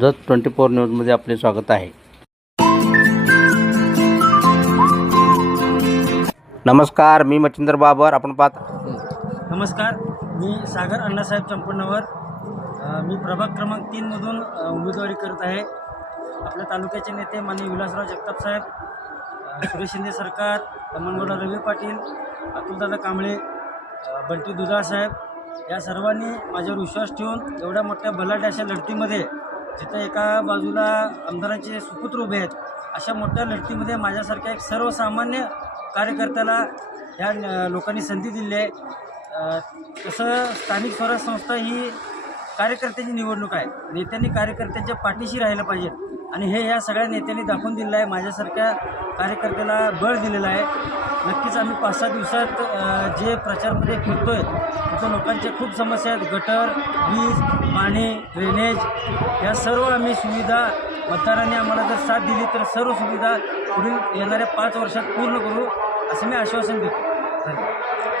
Jat twenty four न्यूजमध्ये आपले स्वागत आहे. नमस्कार मी मच्छिंद्र बाबर. आपण पाहत नमस्कार मी सागर अण्णासाहेब चंपण्णावर मी प्रभाग क्रमांक तीनमधून उमेदवारी करत आहे. आपल्या तालुक्याचे नेते माननीय विलासराव जगताप साहेब सुरेश शिंदे सरकार मंगोडा रवी पाटील अतुलदादा कांबळे बंटी दुधाळ साहेब. या सर्वांनी माझ्यावर विश्वास ठेवून एवढ्या मोठ्या बलाट्याच्या लढतीमध्ये जिथं एका बाजूला आमदारांचे सुपुत्र उभे आहेत अशा मोठ्या लढतीमध्ये माझ्यासारख्या एक सर्वसामान्य कार्यकर्त्याला ह्या लोकांनी संधी दिली आहे. तसं स्थानिक स्वराज संस्था ही कार्यकर्त्याची निवडणूक आहे. नेत्यांनी कार्यकर्त्यांच्या पाठीशी राहिलं पाहिजे आणि हे ह्या सगळ्या नेत्यांनी दाखवून दिलेलं आहे. माझ्यासारख्या कार्यकर्त्याला बळ दिलेलं आहे. नक्कीच आम्ही पाच सहा दिवसात जे प्रचारमध्ये फिरतोय तिथं लोकांच्या खूप समस्या आहेत. गटर वीज पाणी ड्रेनेज या सर्व आम्ही सुविधा मतदारांनी आम्हाला जर साथ दिली तर सर्व सुविधा पुढील येणाऱ्या पाच वर्षात पूर्ण करू असं मी आश्वासन देतो. धन्यवाद.